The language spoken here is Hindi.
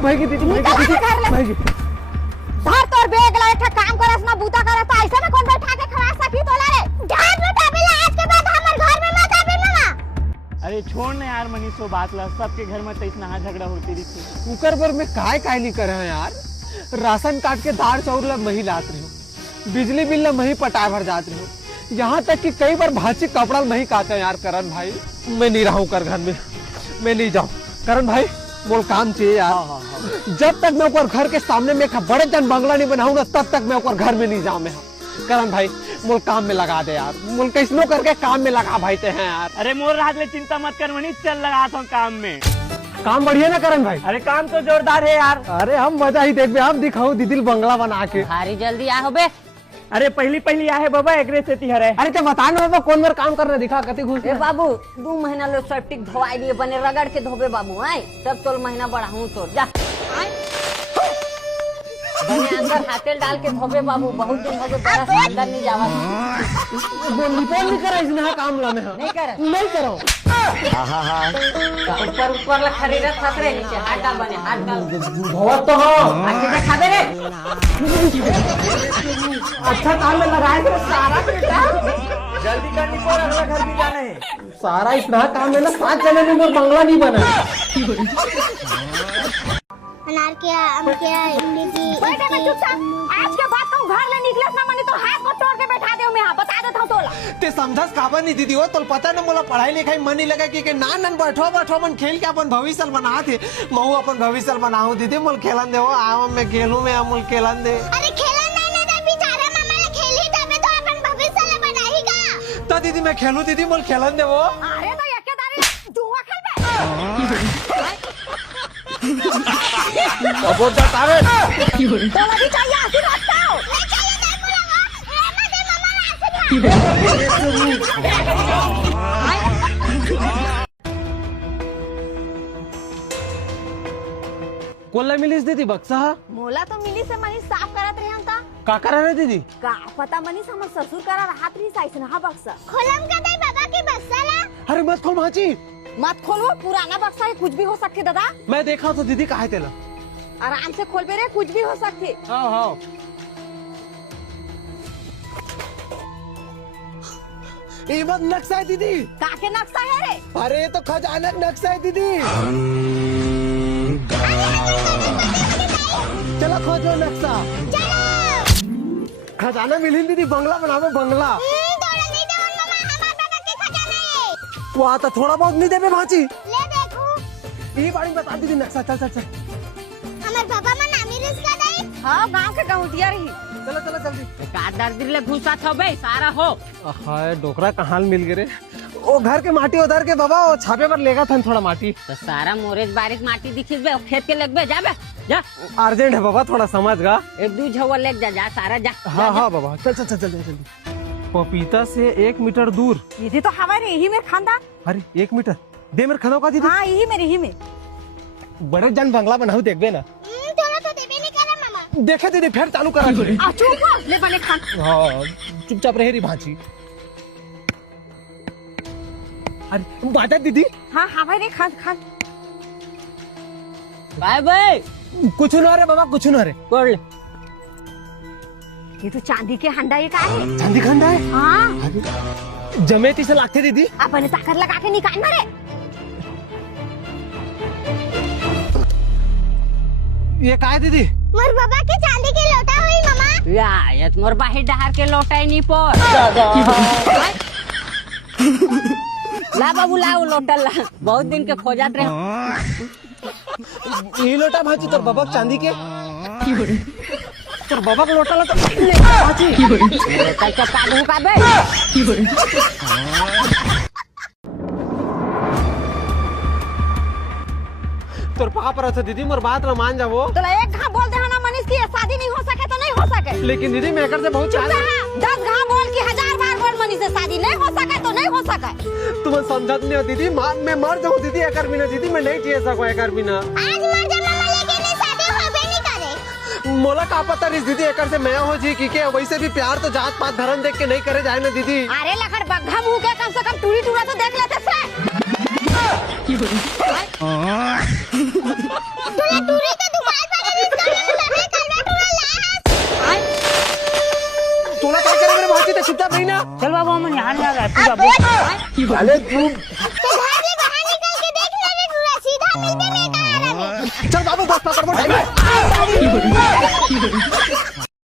भाई दीदी भाई धर तोर बेग ला एक काम करस ना बूता करस ऐसे में कौन बैठा के खवा सकी तोला रे ढाल में तबला आज के बाद हमर घर में मत आबे मामा। अरे छोड़ ना यार मनीषो बात ला, सबके घर में तो इतना झगड़ा होती रहती। कुकर पर में काय नहीं करे हैं यार। राशन काट के दाल चाउर ला मही लात रही हो, बिजली बिल ला मही पटाए भर जात रही हो, यहाँ तक कि कई बार भाजी कपड़ा मही काटे हैं यार। करण भाई मैं नहीं रहूं कर घर में, मैं नहीं जाऊं। करण भाई बोल काम चाहिए यार। जब तक मैं ऊपर घर के सामने में बड़े जन बंगला नहीं बनाऊंगा तब तक मैं ऊपर घर में नहीं जाऊं। मैं करण भाई मोल काम में लगा दे यार, मोल कैसनो करके काम में लगा भाई हैं यार। अरे मोर रात ले चिंता मत कर मनीष, चल लगा था काम में। काम बढ़िया ना करण भाई? अरे काम तो जोरदार है यार। अरे हम मजा ही देख, हम दिखाओ दीदी बंगला बना के। भारी जल्दी आ हो बे। अरे पहली आए बाबा एकरे से तिहरे। अरे तो बता ना बाबा कौन बार काम करने दिखा कति घुस। ए बाबू 2 महीना लो सेप्टिक धोवाई लिए बने रगड़ के धोबे बाबू हैं, तब तो महीना बढ़ाऊं तो जा बने अंदर हाथेल डाल के धोबे बाबू। बहुत दिन हो गए बड़ा अंदर नहीं जावा। बोल नहीं करा इसने काम ला में नहीं करो। ऊपर ला खरीदा खतरे नीचे हाथ डाल बने हाथ डाल बहुत तो हो आके खा दे रे। अच्छा काम में लगाए थे सारा बेटा। जल्दी करनी पड़, अगला घर भी जाना है। सारा इतना काम है ना, 5 जने में मोर बंगला नहीं बना। अनार क्या आम क्या इमली की बैठे में चुपचाप। आज के बाद तुम घर ले निकले ना मनी तो हाथ को तोड़ के बैठा दे। मैं बता देता हूं तोला ते समझस काबर नहीं दीदी हो तो पता ना मोला पढ़ाई लिखाई मन नहीं लगा कि ना नन बैठो मन खेल के अपन भविष्य बना थे। महू अपन भविष्य बनाऊं दीदी, मोल खेलन दे हो आव मैं खेलूं मैं मोल खेलन दे। अरे खेलन नहीं दे बेचारा मामा ले खेली तबे तो अपन भविष्य ले बनाएगा। तो दीदी मैं खेलूं दीदी, मोल खेलन दे वो। अरे तो यकेदारी जुआ खेल बे। अब बतावे तोला भी चाहिए आशीर्वाद पाओ। नहीं चाहिए नहीं बोला रहमा दे मामा कोल्ला मिलीस दीदी बक्सा मोला तो मिली से मनी साफ करत रहे हम ता का करा रे दीदी? का पता मनी हमर ससुर करा हाथ रही साइस ना बक्सा खोलम का दे बाबा की बक्साला। अरे मत खोल माची, मत खोलो पुराना बक्सा है, कुछ भी हो सकते दादा। मैं देखा तो दीदी कहा तेला। आराम से खोल बे रे, कुछ भी हो सकते। हाँ ये मत नक्शा है दीदी। काके नक्शा है रे? अरे तो खजाना नक्शा है दीदी। चलो खोजो नक्शा। खजाना मिली दीदी, बंगला बनावे बंगला। थोड़ा नहीं दे मामा हमार बाबा के खजाना है। वो आता थोड़ा बहुत नहीं देवे भाची। ले देखो ये बाड़ी बता दीदी नक्शा। चल हमार बाबा मन नामी रिश्ता दे। हाँ गांव के गाँवटिया रही। चलो जल्दी। का दर्द ले घुसा था बे सारा हो। हाय डोकरा कहाँ मिल गए रे? वो घर के माटी उधर के बाबा वो छापे पर लेगा था थोड़ा माटी। तो सारा मोरेज बारिश माटी दिखिस बे, खेत के लग बे जा बे जा। अर्जेंट है बाबा, थोड़ा समझ गा। 1-2 झवा लेग जा सारा जा। हाँ बाबा चल जल्दी। पपीता से 1 मीटर दूर। ये तो हमारे यही में खानदा। अरे 1 मीटर दे मेरे खाना का दीदी। हाँ यही में बड़े जन बंगला बनाऊ देखबे ना। थोड़ा तो देबे नहीं करे मामा। देखे दीदी फिर चालू करा। चुप हो ले बने खान। हाँ चुपचाप रहे री भाजी। अरे बाजा दीदी। हाँ हमारे खान बाय बाय। कुछ ना रे बाबा, कुछ ना रे। कर ले। ये तो चांदी के हंडा ये का है? चांदी खंडा है। हाँ अरे जमेती से लागते दीदी। अपने ताकत लगा के निकालना रे। ये का है दीदी? मोर बाबा के चांदी के लोटा हुई मामा। या ये मोर बाहिर डहार के लोटा नहीं पर। ला बाबू ला वो लोटा ला, बहुत दिन के खोजत रहे। ये लोटा भाजी तोर बाबा चांदी के। तोर बाबा का लोटा ला तो भाजी। कल का काबू का बे। तोर पापा पर था दीदी, मोर बात ना मान जावो। तो एक घा बोल दे ना मनीष की शादी नहीं हो सके तो नहीं हो सके। लेकिन दीदी मैं कर से बहुत चाह। 10 घा बोल की 1000 बार बोल मनीष से शादी नहीं हो सके तो नहीं हो सके। तुम समझत नहीं हो दीदी, मैं मर जाऊँ दीदी एक बिना। दीदी मैं नहीं जी सकूँ एक बिना। आज मर जा मामा लेकिन ये शादी होबे नहीं करे। मोला का पता रिस दीदी एक से मैं हो जी की वैसे भी प्यार तो जात पात धर्म देख के नहीं करे जाए ना दीदी। अरे लखड़ बग्घा मुंह के कम से कम टूरी टूरा तो देख लेते से। टूरी तो चुपचाप रही ना। चल बाबू हम यहाँ नहीं आ रहा है पूरा अरे तू तो घर से बाहर निकल के देख ले रे पूरा सीधा मिलते में कहाँ आ रहा है। चल बाबू बस पकड़।